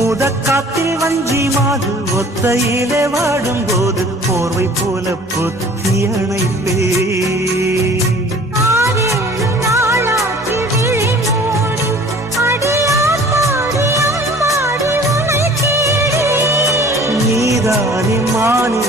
ஊதக்காத்தில் வஞ்சி மாது ஒத்தையிலே வாடும் போது போர்வை போல பொத்தி அணைப்பே நீதானே மானே